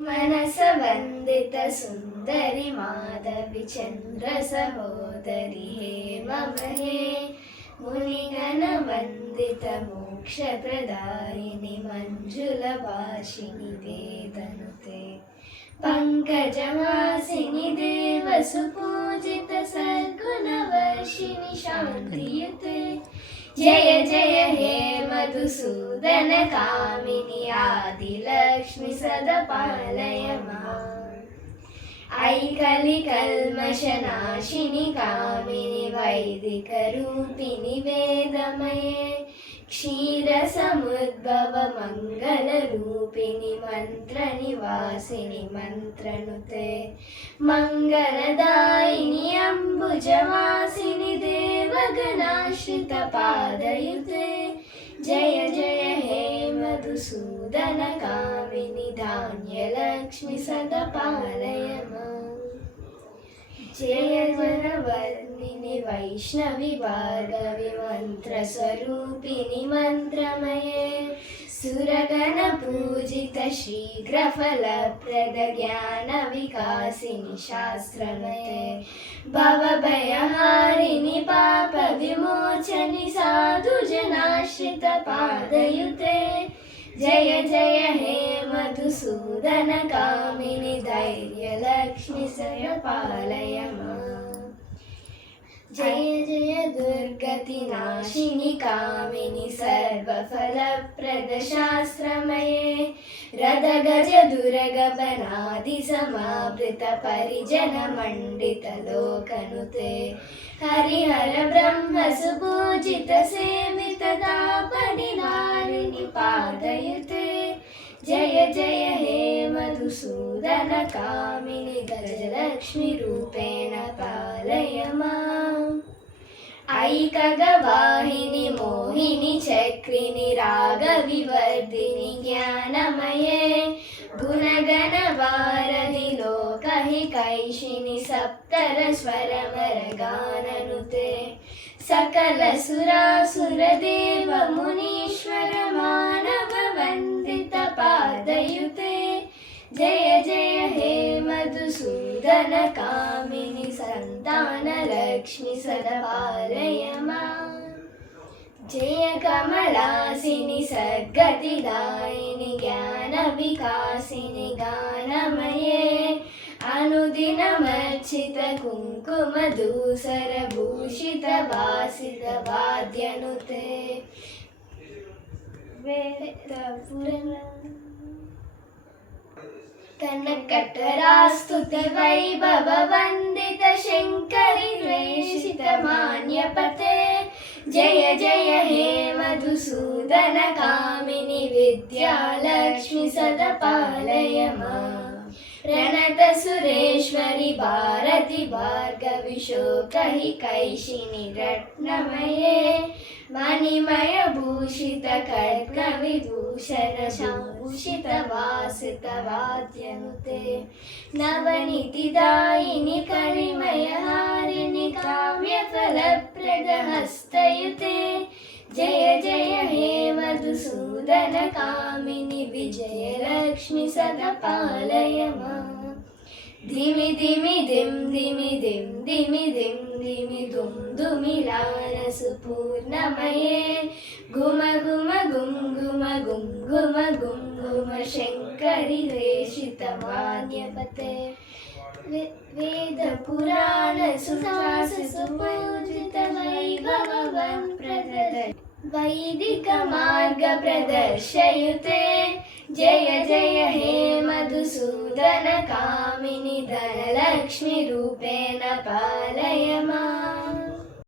मनस वन्दित सुन्दरि माधवि चन्द्र सहोदरि हे मम हे मुनिगण वन्दित मोक्षप्रदायिनि मञ्जुलभाषिणि वेदनुते पङ्कजवासिनि देवसुपूजित सद्गुणवर्षिणि शान्तियुते जय जय हे मधुसूदन कामिनि आदिलक्ष्मि सदपालय माम् ऐकलि कल्मषनाशिनि कामिनि वैदिकरूपिणि वेदमये क्षीरसमुद्भव मङ्गलरूपिणि मन्त्रनिवासिनि मन्त्रनुते मङ्गलदायिनि अम्बुजवासिनि देवगणाश्रितपादयुते जय जय हे मधुसूदन कामिनि धान्यलक्ष्मि सदपालय माम् जय जनवर्णिनि वैष्णवि भार्गवि मन्त्रस्वरूपिणि मन्त्रमये सुरगणपूजित शीघ्रफलप्रद ज्ञानविकासिनि शास्त्रमये भवभयहारिणि पापविमोचनि साधुजनाश्रितपादयुते जय जय हे मधुसूदन कामिनि धैर्यलक्ष्मि सदपालय माम् जय जय दुर्गतिनाशिनि कामिनि सर्वफलप्रद शास्त्रमये रदगज दुर्गपनादि समावृत परिजन मण्डित लोकनुते हरिहर ब्रह्म सुपूजित सेवित तापनिवारिणि पादयुते जय जय हे मधुसूदन कामिनि गजलक्ष्मि रूपेण पालय माम् ऐकगवाहिनि मोहिनि चक्रिणि रागविवर्धिनि ज्ञानमये गुणगणवारधि लोकहितैषिणि सप्तरस्वरमरगाननुते सकलसुरासुरदेव मुनीश्वर मानव वन्दित पादयुते जय जय हे मधुसूदन कामिनि सन्तानलक्ष्मि सदपालय माम् जय कमलासिनि सद्गतिदायिनि ज्ञानविकासिनि गानमये अनुदिनमर्चित कुङ्कुमधूसरभूषित वासित वाद्यनुते कनकटरास्तुति वैभव वन्दित शङ्करि द्वेषित मान्यपते जय जय हे मधुसूदन कामिनि विद्यालक्ष्मि सदपालय माम् प्रणत सुरेश्वरि भारति भार्गवि शोकहितैषिणि रत्नमये मणिमय भूषित खड्गविभूषण भूषित वासित वाद्यनुते नवनीतिदायिनि कलिमयहारिणि काव्यफलप्रद हस्तयुते जय जय हे मधुसूदन कामिनि विजयलक्ष्मि सदपालय माम् धिमि धिमि धिं धिमि धिं धिमि धिं धिमि धुं धुमिलानसुपूर्णमये घुम घुम गुं घुम गुं घुम गुं घुम शङ्करि रेषितमान्यपते वेदपुराण सुपूजित वैभवं प्रदद वैदिक मार्ग प्रदर्शयुते जय जय हे मधुसूदन कामिनि धनलक्ष्मि रूपेण पालय माम्